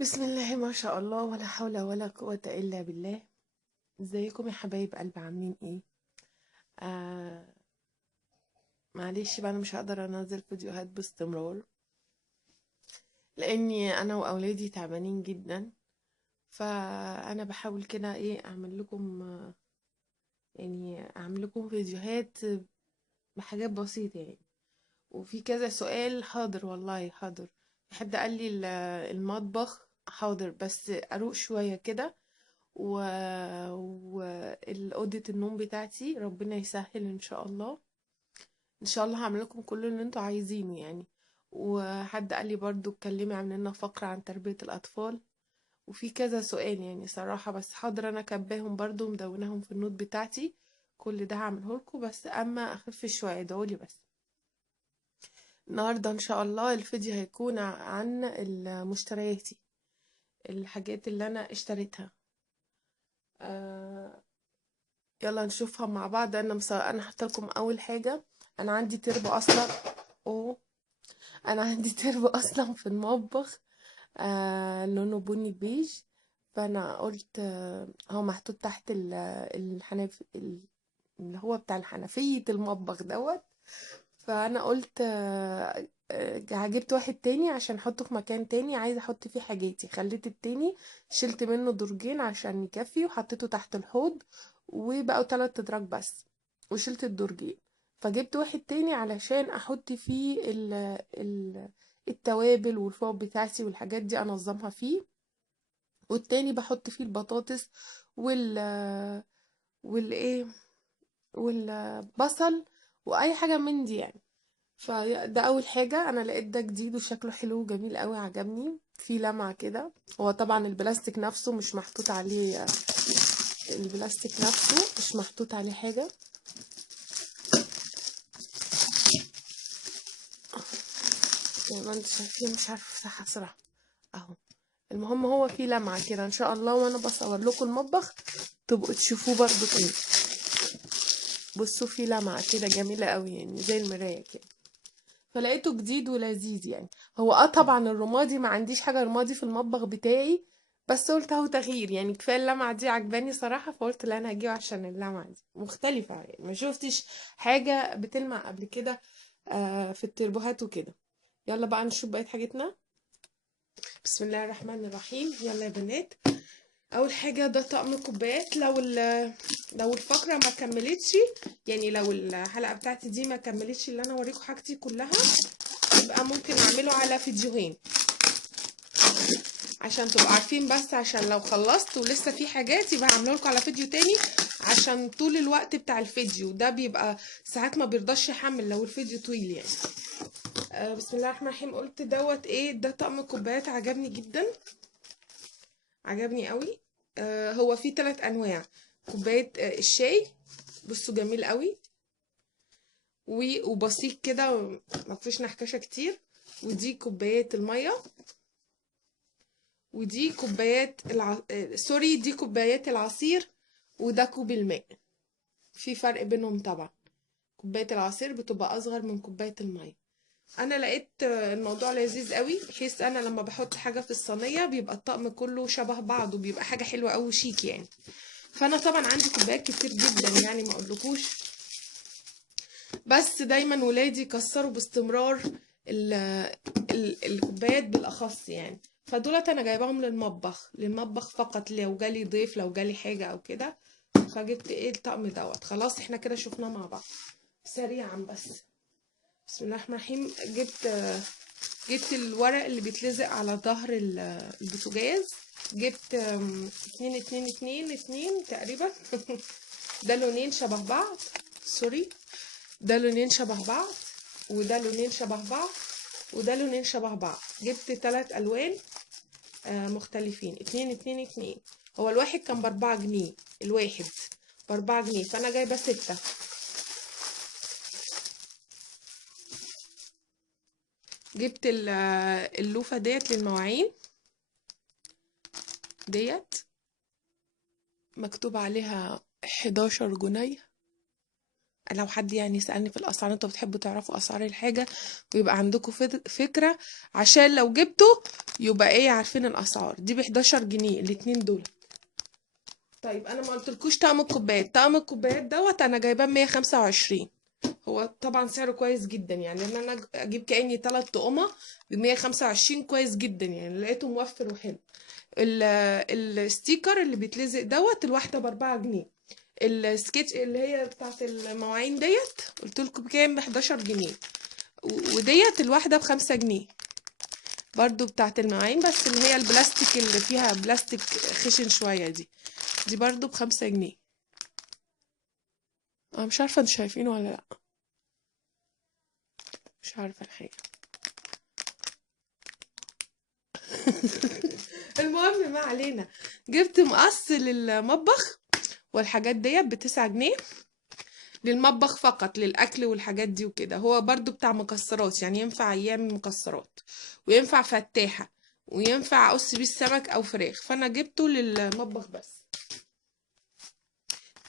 بسم الله ما شاء الله ولا حول ولا قوة إلا بالله. ازيكم يا حبايب قلبي، عاملين ايه؟ آه معلش بقى، انا مش هقدر انزل فيديوهات باستمرار لاني انا واولادي تعبانين جدا. فانا بحاول كده ايه اعمل لكم، يعني اعمل لكم فيديوهات بحاجات بسيطة يعني. وفي كذا سؤال، حاضر والله حاضر. في حد قال لي المطبخ حاضر، بس اروق شوية كده. و... والأوضة النوم بتاعتي ربنا يسهل ان شاء الله. ان شاء الله هعمل لكم كل اللي انتوا عايزينه يعني. وحد قال لي برضو اتكلمي عن لنا فقرة عن تربية الأطفال. وفي كذا سؤال يعني صراحة، بس حاضر انا كاتباهم برضو مدوناهم في النوت بتاعتي. كل ده هعمله لكم، بس اما اخف شوية ادعولي بس. النهاردة ان شاء الله الفيديو هيكون عن مشترياتي، الحاجات اللي انا اشتريتها. آه، يلا نشوفها مع بعض. انا حاطه لكم اول حاجه. انا عندي تربو اصلا. اوه، انا عندي تربو اصلا في المطبخ، لونه بني بيج. فانا قلت هو محطوط تحت الحنف اللي هو بتاع الحنفية المطبخ دوت. فانا قلت جبت واحد تاني عشان احطه في مكان تاني، عايزه احط فيه حاجاتي. خليت التاني، شلت منه درجين عشان يكفي وحطيته تحت الحوض، وبقوا 3 ادراج بس، وشلت الدرجين. فجبت واحد تاني علشان احط فيه التوابل والفوق بتاعتي والحاجات دي انظمها فيه. والتاني بحط فيه البطاطس وال والايه والبصل واي حاجه من دي يعني. فده اول حاجه. انا لقيت ده جديد وشكله حلو وجميل قوي، عجبني في لمعه كده. هو طبعا البلاستيك نفسه مش محطوط عليه، البلاستيك نفسه مش محطوط عليه حاجه. زي ما انتم شايفين، مش عارفه صح صراحه. اهو. المهم هو في لمعه كده ان شاء الله، وانا بصور لكم المطبخ تبقوا تشوفوه برضو كده. بصوا في لمعه كده جميله قوي يعني زي المرايه كده. فلقيته جديد ولذيذ يعني. هو طبعا الرمادي ما عنديش حاجة رمادي في المطبخ بتاعي، بس قلت اهو تغيير يعني. كفاية اللمعة دي عجباني صراحة، فقلت لا انا هجيبه عشان اللمعة دي مختلفة يعني. ما شفتش حاجة بتلمع قبل كده في التربوهات وكده. يلا بقى نشوف بقية حاجتنا. بسم الله الرحمن الرحيم. يلا يا بنات، اول حاجة ده طقم كوبايات. لو الفقرة ما كملتش، يعني لو الحلقة بتاعتي دي ما كملتش اللي انا اوريكم حاجتي كلها، يبقى ممكن نعمله على فيديوهين عشان تبقوا عارفين. بس عشان لو خلصت ولسه في حاجات يبقى هعمله لكم على فيديو تاني، عشان طول الوقت بتاع الفيديو ده بيبقى ساعات ما بيرضاش يحمل لو الفيديو طويل يعني. بسم الله الرحمن الرحيم. قلت دوت ايه ده طقم كوبايات، عجبني جدا، عجبني قوي. هو فيه 3 انواع. كوبايه الشاي، بصوا جميل قوي وبسيط كده، ما فيهوش نحكشه كتير. ودي كوبايات الميه، ودي كوبايات سوري، دي كوبايات العصير، وده كوب الماء. في فرق بينهم طبعا. كوباية العصير بتبقى أصغر من كوباية المية. أنا لقيت الموضوع لذيذ قوي، بحيث أنا لما بحط حاجة في الصينية بيبقى الطقم كله شبه بعض، وبيبقى حاجة حلوة أوي شيك يعني. فأنا طبعا عندي كوبايات كتير جدا يعني ما أقولكوش، بس دايما ولادي يكسروا باستمرار ال الكوبايات بالاخص يعني. فدولت انا جايباهم للمطبخ فقط، لو جالي ضيف لو جالي حاجه او كده. فجبت ايه الطقم دوت. خلاص احنا كده شفناه مع بعض سريعا بس. بسم الله الرحمن الرحيم. جبت الورق اللي بيتلزق على ظهر البوتاجاز. جبت 2 تقريبا. ده لونين شبه بعض، سوري. ده لونين شبه بعض، وده لونين شبه بعض، وده لونين شبه بعض. جبت 3 ألوان مختلفين. 2. هو الواحد كان ب4 جنيه، الواحد ب4 جنيه، فأنا جايبة 6. جبت اللوفة ديت للمواعين، ديت مكتوب عليها 11 جنيه. لو حد يعني سألني في الاسعار، انتوا بتحبوا تعرفوا اسعار الحاجة ويبقى عندكم فكرة، عشان لو جبتوا يبقى ايه عارفين الاسعار. دي ب11 جنيه الاتنين دول. طيب انا ما قلتلكوش طقم الكوبايات. طقم الكوبايات دوت انا جايباه ب125. هو طبعا سعره كويس جدا، يعني ان انا اجيب كأني 3 طقمة ب125 كويس جدا، يعني لقيته موفر وحلو. الستيكر اللي بيتلزق دوت الواحدة ب4 جنيه. السكتش اللي هي بتاعت المواعين ديت قلت لكم بكام؟ ب11 جنيه. وديت الواحدة ب5 جنيه برضو بتاعت المواعين، بس اللي هي البلاستيك اللي فيها بلاستيك خشن شوية دي برضو ب5 جنيه. انا مش عارفة انتوا شايفينه ولا لا، مش عارفة الحقيقة. المهم ما علينا. جبت مقص للمطبخ والحاجات ديت ب9 جنيه للمطبخ فقط، للأكل والحاجات دي وكده. هو برضو بتاع مكسرات، يعني ينفع يعمل مكسرات وينفع فتاحة وينفع أقص بيه السمك أو فراخ، فأنا جبته للمطبخ بس.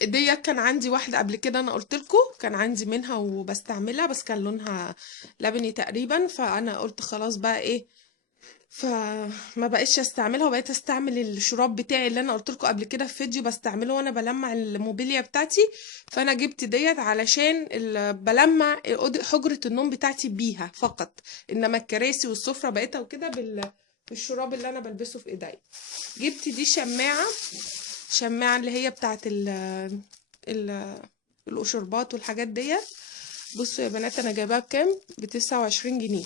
ديت كان عندي واحدة قبل كده، أنا قلتلكوا كان عندي منها وبستعملها، بس كان لونها لبني تقريبا، فأنا قلت خلاص بقى إيه، فما بقيتش استعملها وبقيت استعمل الشراب بتاعي اللي انا قلت لكم قبل كده في فيديو بستعمله وانا بلمع الموبيليا بتاعتي. فانا جبت ديت علشان بلمع حجرة النوم بتاعتي بيها فقط، انما الكراسي والسفرة بقيتها وكده بالشراب اللي انا بلبسه في ايدي. جبت دي شماعة اللي هي بتاعت ال القشربات والحاجات ديت. بصوا يا بنات انا جايباها بكام؟ ب29 جنيه.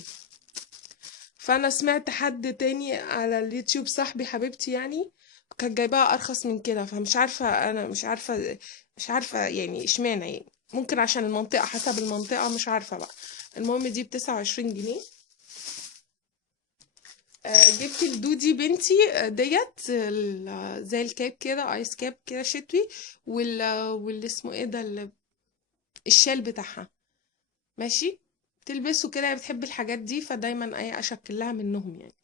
فانا سمعت حد تاني على اليوتيوب، صاحبي حبيبتي يعني، كانت جايباها ارخص من كده، فمش عارفه، انا مش عارفه يعني اشمعنى، يعني ممكن عشان المنطقه، حسب المنطقه، مش عارفه بقى. المهم دي ب29 جنيه. جبت الدودي بنتي ديت زي الكاب كده، ايس كاب كده شتوي، واللي اسمه ايه ده الشال بتاعها ماشي، تلبسه كده، هي بتحب الحاجات دي، فدايما اي اشكل لها منهم يعني.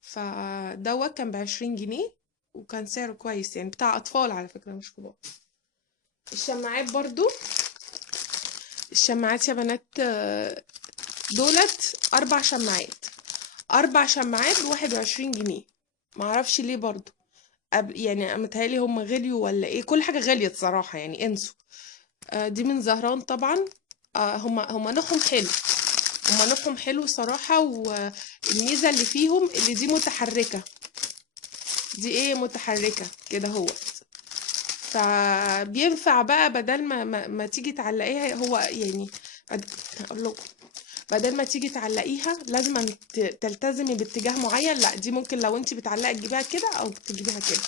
فدوت كان ب20 جنيه وكان سعره كويس، يعني بتاع أطفال على فكرة مش كبار. الشماعات برضو، الشماعات يا بنات دولت 4 شماعات. 4 شماعات ب21 جنيه. معرفش ليه برضو، يعني متهيألي هم غليوا ولا ايه، كل حاجة غليت صراحة يعني انسوا. دي من زهران طبعا. هم نوعهم حلو، هم نوعهم حلو صراحة، والميزة اللي فيهم اللي دي متحركة، دي ايه متحركة كده هو، فبينفع بقى بدل ما تيجي تعلقيها، هو يعني هقول لكم، بدل ما تيجي تعلقيها لازم تلتزمي باتجاه معين، لا دي ممكن لو انت بتعلقي تجيبيها كده او تجيبيها كده.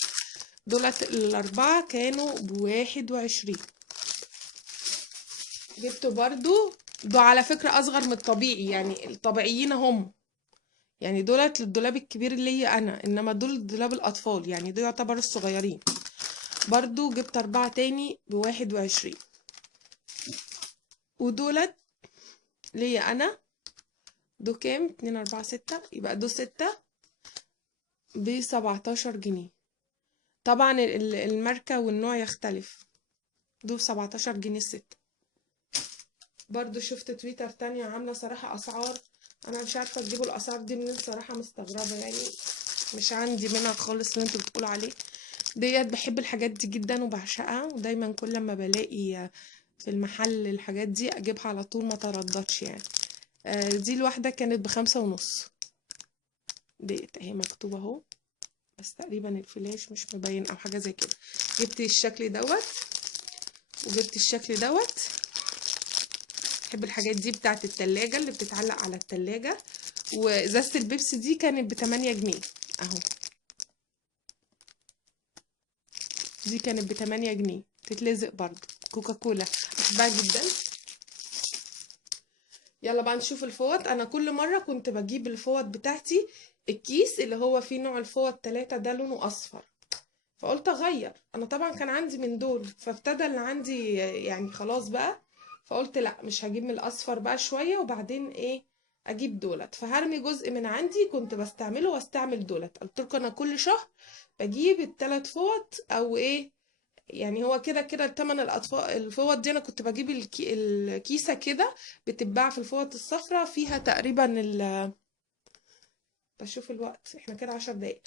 دولت ال4 كانوا ب21. جبت برضو دول على فكرة اصغر من الطبيعي، يعني الطبيعيين هم، يعني دولت الدولاب الكبير اللي هي انا، انما دول دولاب الاطفال، يعني دول يعتبر الصغيرين. برضو جبت 4 تاني ب21. ودولت ليا انا، دول كام؟ 2 4 6، يبقى دول 6 ب17 جنيه. طبعا الماركة والنوع يختلف. دول 17 جنيه الستة. برضو شفت تويتر تانية عاملة صراحة اسعار، انا مش عارفة تجيبوا الاسعار دي منين صراحة، مستغربة يعني، مش عندي منها خالص اللي انتوا بتقولوا عليه. ديت بحب الحاجات دي جدا وبعشقها، ودايما كل ما بلاقي في المحل الحاجات دي اجيبها على طول، ما ترددش يعني. دي الواحدة كانت ب5.5. ديت اهي مكتوبة اهو، بس تقريبا الفلاش مش مبين او حاجة زي كده. جبت الشكل دوت وجبت الشكل دوت. بحب الحاجات دي بتاعت التلاجة اللي بتتعلق على التلاجة. وازازة البيبسي دي كانت ب8 جنيه اهو، دي كانت ب8 جنيه تتلزق برضو. كوكاكولا بحبها جدا. يلا بقى نشوف الفوط. انا كل مرة كنت بجيب الفوط بتاعتي الكيس اللي هو فيه نوع الفوط 3 ده لونه اصفر، فقلت اغير. انا طبعا كان عندي من دول، فابتدى اللي عندي يعني خلاص بقى، فقلت لا مش هجيب من الاصفر بقى شوية وبعدين ايه اجيب دولت، فهرمي جزء من عندي كنت بستعمله واستعمل دولت. قلت لكم انا كل شهر بجيب ال3 فوط او ايه يعني هو كده كده تمن الاطفال الفوط دي، انا كنت بجيب الكيسه كده، بتتباع في الفوط الصفراء، فيها تقريبا بشوف الوقت احنا كده 10 دقايق.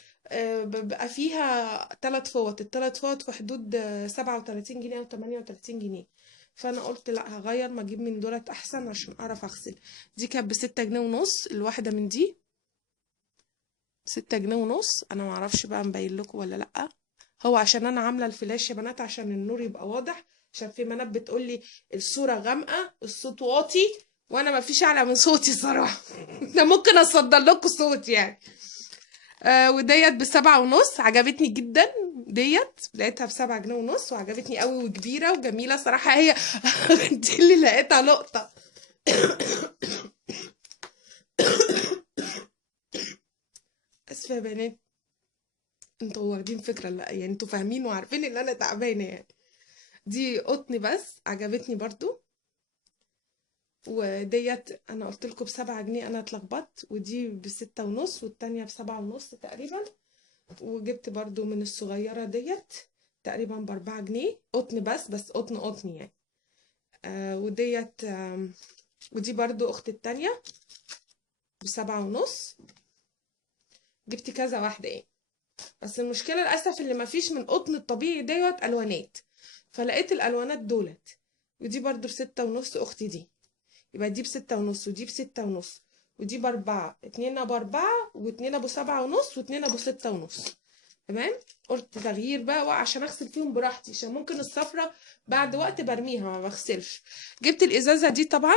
بيبقى فيها 3 فوط، ال3 فوط في حدود 37 جنيه او 38 جنيه. فانا قلت لا هغير، ما اجيب من دولت احسن عشان اعرف اغسل. دي كانت ب6 جنيه ونص الواحده من دي، 6 جنيه ونص. انا معرفش بقى مبين لكم ولا لا، هو عشان انا عامله الفلاش يا بنات عشان النور يبقى واضح، عشان في بنات بتقولي الصوره غامقه الصوت واطي، وانا ما فيش اعلى من صوتي صراحه. ده ممكن اصدر لكم صوت يعني. وديت ب7 ونص، عجبتني جدا. ديت لقيتها ب7 جنيه ونص وعجبتني قوي وكبيره وجميله صراحه هي. دي اللي لقيتها لقطه. اسفه يا بنات، انتوا واخدين فكره، لا يعني انتوا فاهمين وعارفين ان انا تعبانه يعني. دي قطن بس عجبتني برضو. وديت انا قلت لكم ب7 جنيه، انا اتلخبطت، ودي ب6 ونص والتانية ب7 ونص تقريبا. وجبت برضو من الصغيرة ديت تقريبا ب4 جنيه، قطن بس قطن قطن يعني. وديت ودي برضو اخت التانية ب7 ونص. جبت كذا واحدة يعني، بس المشكلة للأسف اللي مفيش من قطن الطبيعي دوت ألوانات، فلقيت الألوانات دولت. ودي برضو ب6 ونص أختي دي، يبقى دي ب6 ونص ودي ب6 ونص ودي ب4، 2 ب4 و2 ب7 ونص و2 ب6 ونص. تمام. قلت تغيير بقى وعشان اغسل فيهم براحتي، عشان ممكن الصفرة بعد وقت برميها ما بغسلش. جبت الازازة دي طبعا،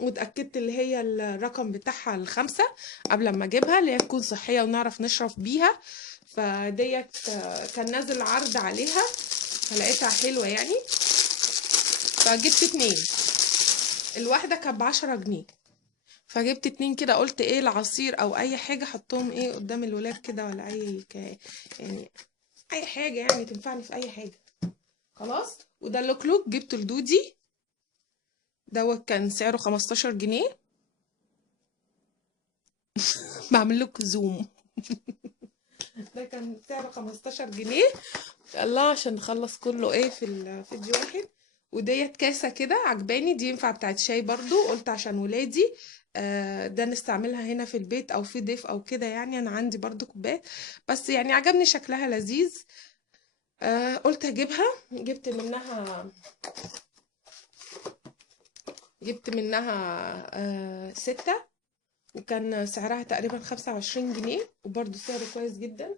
واتأكدت اللي هي الرقم بتاعها ال5 قبل ما اجيبها، اللي هي تكون صحية ونعرف نشرب بيها. فديت كان نازل عرض عليها، فلقيتها حلوة يعني، فجبت 2. الواحدة كانت ب10 جنيه، فجبت 2 كده. قلت ايه العصير او اي حاجة حطهم ايه قدام الولاد كده، ولا يعني اي حاجة يعني تنفعني في اي حاجة. خلاص. وده اللوكلوك جبته لدودي، دوت كان سعره 15 جنيه. بعمل لكم زوم. ده كان سعره 15 جنيه. يلا عشان نخلص كله ايه في الفيديو واحد. وديت كاسة كده عجباني، دي ينفع بتاعت شاي برضو، قلت عشان ولادي ده نستعملها هنا في البيت او في ضيف او كده يعني. انا عندي برضو كوبايات، بس يعني عجبني شكلها لذيذ. قلت هجيبها. جبت منها 6، وكان سعرها تقريبا 25 جنيه، وبرضو سعره كويس جدا.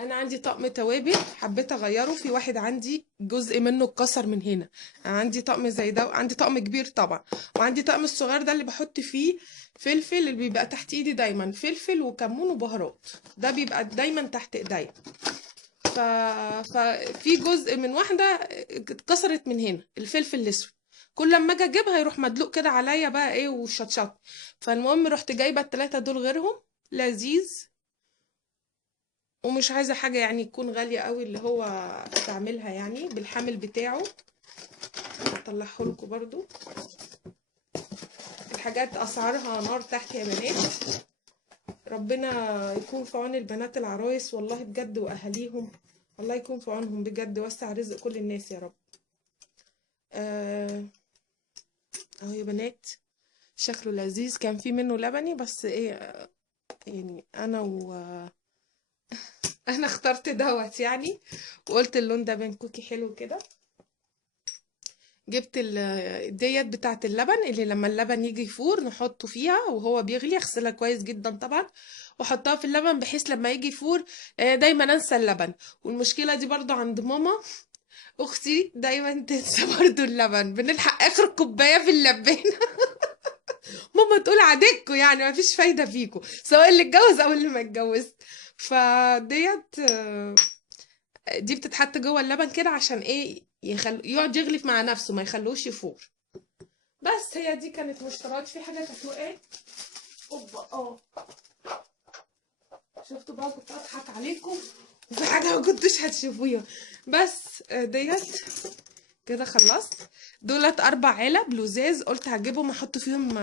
انا عندي طقم توابل حبيت اغيره، في واحد عندي جزء منه اتكسر من هنا. عندي طقم زي ده، عندي طقم كبير طبعا، وعندي طقم الصغير ده اللي بحط فيه فلفل، اللي بيبقى تحت ايدي دايما فلفل وكمون وبهارات، ده بيبقى دايما تحت ايديا. ففي جزء من واحده اتكسرت من هنا، الفلفل الاسود، كل لما اجي اجيبها يروح مدلوق كده عليا بقى ايه وشطشط. فالمهم رحت جايبه ال3 دول غيرهم، لذيذ. ومش عايزه حاجه يعني تكون غاليه قوي اللي هو استعملها يعني بالحامل بتاعه. هطلعه لكم برضو. الحاجات اسعارها نار تحت يا بنات. ربنا يكون في عون البنات العرايس والله بجد واهاليهم، الله يكون في عونهم بجد، وسع رزق كل الناس يا رب. اهو يا بنات، شكله لذيذ. كان في منه لبني بس ايه يعني انا اخترت دوت يعني، وقلت اللون ده بنكوكي حلو كده. جبت ديت بتاعت اللبن، اللي لما اللبن يجي يفور نحطه فيها وهو بيغلي، اغسلها كويس جدا طبعا واحطها في اللبن، بحيث لما يجي يفور دايما انسى اللبن. والمشكله دي برضو عند ماما، اختي دايما تنسى برضو اللبن، بنلحق اخر كوبايه في اللبان. ماما تقول عادتكم يعني ما فيش فايده فيكم، سواء اللي اتجوز او اللي ما اتجوز. فديت دي بتتحط جوه اللبن كده عشان ايه يقعد يغلي مع نفسه ما يخلوش يفور. بس هي دي كانت مشتريات. في حاجه كانت وقعت، اوبا شفتوا بقى كنت اضحك عليكم، وفي حاجه ما كنتوش هتشوفوها. بس ديت كده خلصت. دولت 4 علب لزاز، قلت هجيبهم احط فيهم.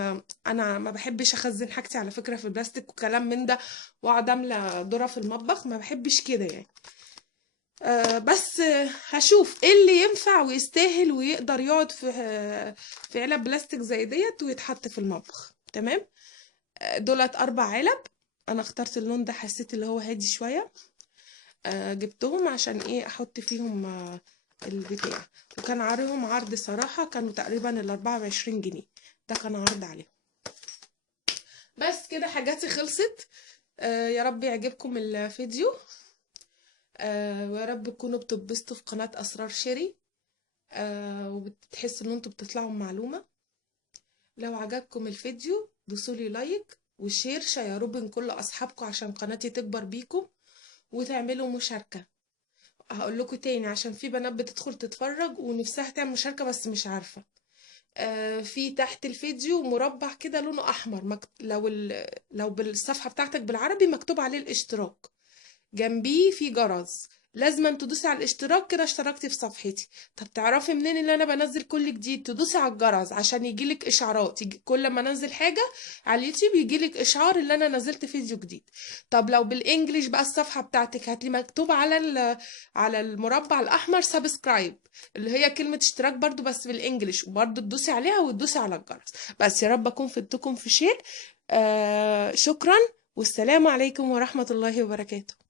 انا ما بحبش اخزن حاجتي على فكره في البلاستيك وكلام من ده، واقعد املى ذره في المطبخ، ما بحبش كده يعني. بس هشوف ايه اللي ينفع ويستاهل ويقدر يقعد في علب بلاستيك زي ديت ويتحط في المطبخ. تمام. دولت 4 علب. انا اخترت اللون ده، حسيت اللي هو هادي شويه. جبتهم عشان ايه احط فيهم البتاع. وكان عارضهم عرض صراحه، كانوا تقريبا ال24 جنيه. ده كان عرض عليهم. بس كده حاجاتي خلصت. يا رب يعجبكم الفيديو. ويا رب تكونوا بتتبسطوا في قناة أسرار شيري. وبتحسوا ان انتوا بتطلعوا معلومة. لو عجبكم الفيديو دوسولي لايك وشير، شيروه بين كل اصحابكم عشان قناتي تكبر بيكم، وتعملوا مشاركة. هقول لكم تاني عشان في بنات بتدخل تتفرج ونفسها تعمل مشاركة بس مش عارفة. في تحت الفيديو مربع كده لونه احمر، لو بالصفحة بتاعتك بالعربي مكتوب عليه الاشتراك. جنبيه في جرس، لازم تدوسي على الاشتراك كده اشتركتي في صفحتي. طب تعرفي منين اللي انا بنزل كل جديد؟ تدوسي على الجرس عشان يجيلك اشعارات، كل ما انزل حاجه على اليوتيوب يجيلك اشعار اللي انا نزلت فيديو جديد. طب لو بالانجليش بقى الصفحه بتاعتك هتلاقي مكتوب على المربع الاحمر سبسكرايب، اللي هي كلمه اشتراك برضو بس بالانجليش، وبرضو تدوسي عليها وتدوسي على الجرس. بس يا رب اكون فدتكم في شيء. شكرا، والسلام عليكم ورحمه الله وبركاته.